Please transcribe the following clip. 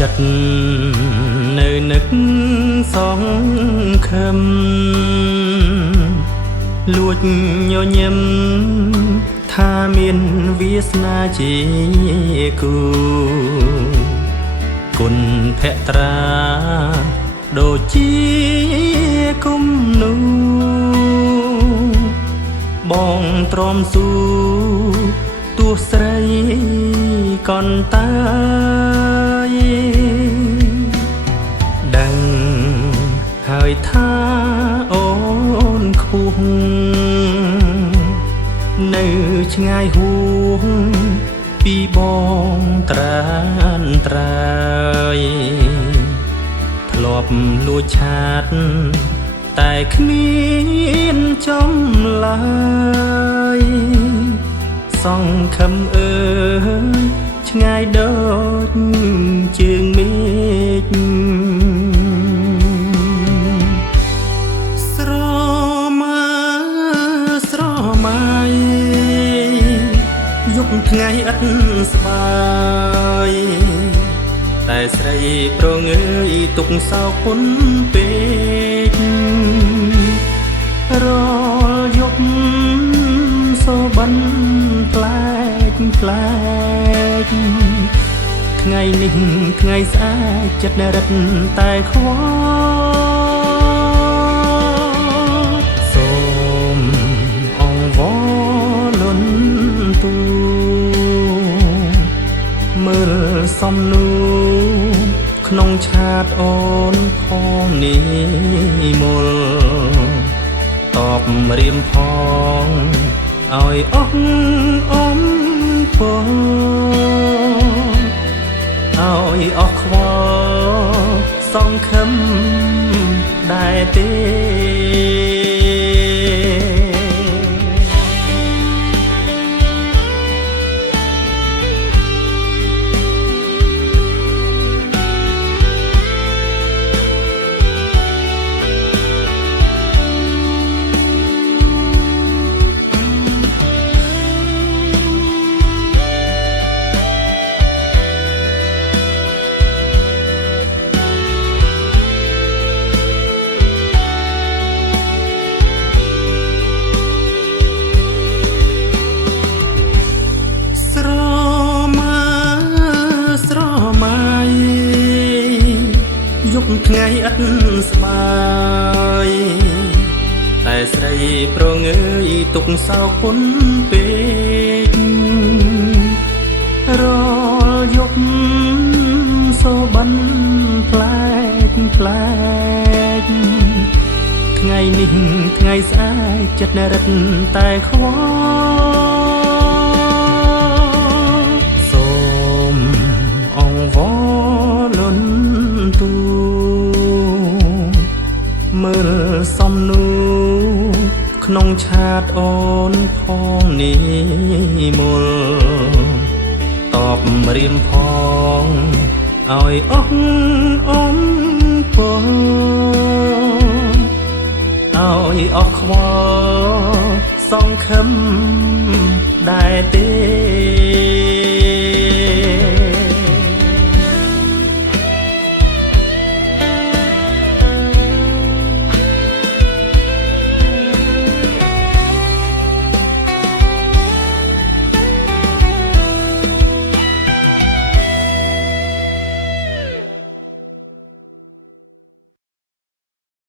ចិត្តនៅនឹកសងខឹមលួចញញឹមថាមានវាសនាជាគូគុណភក្ត្រាដូចជាគុំនូបងទ្រាំស៊ូទោះស្រីកនតាយដឹងហើយថាអូនខ្ពស់នៅឆ្ងាយហួងពីបងត្រានត្រើយធ្លាប់លួចឆាតតែគ្មានចម្លើយសង្ឃឹមអើយឆ្ងាយដូចជើងមេឃស្រមើស្រមៃយប់ថ្ងៃឥតស្បាយតែស្រីប្រងើយទុកសោកពុនពេករាល់យប់សូបិនផ្លែកផ្លែកថ្ងៃនេះថ្ងៃស្អែកចិត្តរិតតែខ្វល់សូមអង្វរលន់ទូមើលសំនូក្នុងឆាតអូនផងនេះមលតបរៀមផងឲ្យអស់អំពើឲ្យអស់ខ្វល់សង្ឃឹមដែរទេយប់ថ្ងៃឥតស្បាយតែស្រីប្រងើយទុកសោកពុនពេករាល់យប់សូបិនផ្លែកផ្លែកថ្ងៃនេះថ្ងៃស្អែកចិត្តរិតតែខ្វល់សូមអង្វរលន់ទូមើលសំនូក្នុងឆាតអូនផងនេះមលតបរៀមផងឲ្យអស់អំពើឲ្យអស់ខ្វល់សង្ឃឹមដែរទេ